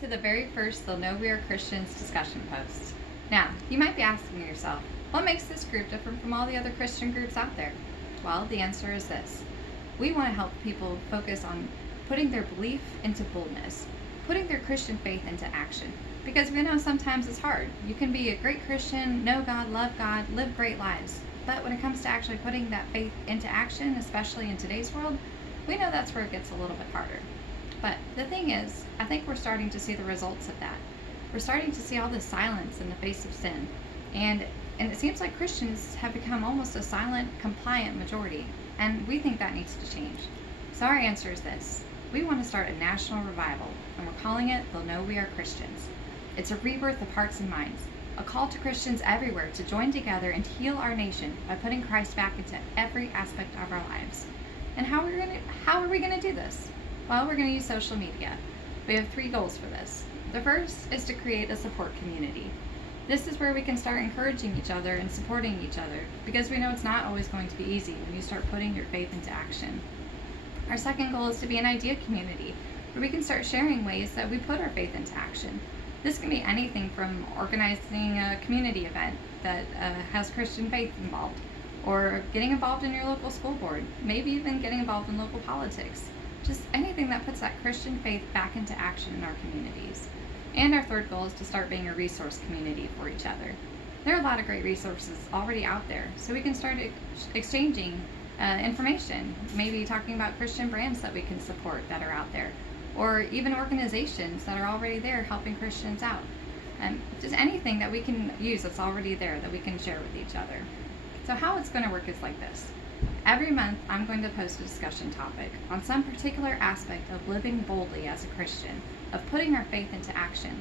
to the very first They'll Know We Are Christians discussion post. Now, you might be asking yourself, what makes this group different from all the other Christian groups out there? Well, the answer is this. We want to help people focus on putting their belief into boldness, putting their Christian faith into action. Because we know sometimes it's hard. You can be a great Christian, know God, love God, live great lives. But when it comes to actually putting that faith into action, especially in today's world, we know that's where it gets a little bit harder. But the thing is, I think we're starting to see the results of that. We're starting to see all this silence in the face of sin. And it seems like Christians have become almost a silent, compliant majority. And we think that needs to change. So our answer is this. We want to start a national revival, and we're calling it They'll Know We Are Christians. It's a rebirth of hearts and minds, a call to Christians everywhere to join together and heal our nation by putting Christ back into every aspect of our lives. And how are we going to do this? Well, we're going to use social media. We have 3 goals for this. The first is to create a support community. This is where we can start encouraging each other and supporting each other, because we know it's not always going to be easy when you start putting your faith into action. Our second goal is to be an idea community, where we can start sharing ways that we put our faith into action. This can be anything from organizing a community event that has Christian faith involved, or getting involved in your local school board, maybe even getting involved in local politics. Just anything that puts that Christian faith back into action in our communities. And our third goal is to start being a resource community for each other. There are a lot of great resources already out there, so we can start exchanging information, maybe talking about Christian brands that we can support that are out there, or even organizations that are already there helping Christians out. Just anything that we can use that's already there that we can share with each other. So how it's going to work is like this. Every month, I'm going to post a discussion topic on some particular aspect of living boldly as a Christian, of putting our faith into action.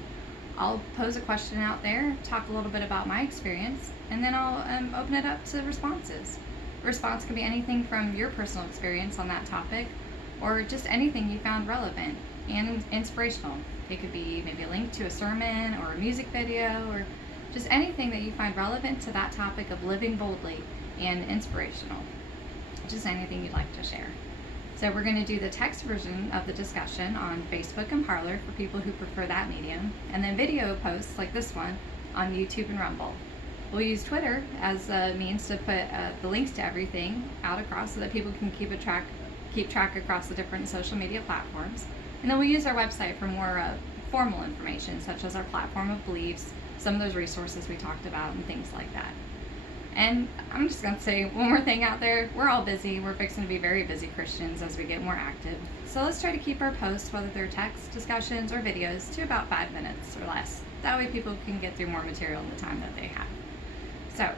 I'll pose a question out there, talk a little bit about my experience, and then I'll open it up to responses. The response can be anything from your personal experience on that topic, or just anything you found relevant and inspirational. It could be maybe a link to a sermon or a music video, or just anything that you find relevant to that topic of living boldly and inspirational. Just anything you'd like to share. So we're going to do the text version of the discussion on Facebook and Parler for people who prefer that medium, and then video posts like this one on YouTube and Rumble. We'll use Twitter as a means to put the links to everything out across so that people can keep track across the different social media platforms. And then we'll use our website for more formal information, such as our platform of beliefs, some of those resources we talked about, and things like that. And I'm just going to say one more thing out there. We're all busy. We're fixing to be very busy Christians as we get more active. So let's try to keep our posts, whether they're text, discussions, or videos, to about 5 minutes or less. That way people can get through more material in the time that they have. So,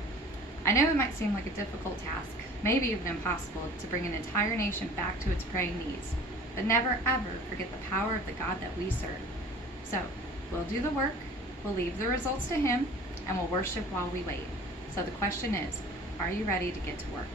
I know it might seem like a difficult task, maybe even impossible, to bring an entire nation back to its praying knees. But never ever forget the power of the God that we serve. So, we'll do the work, we'll leave the results to Him, and we'll worship while we wait. So the question is, are you ready to get to work?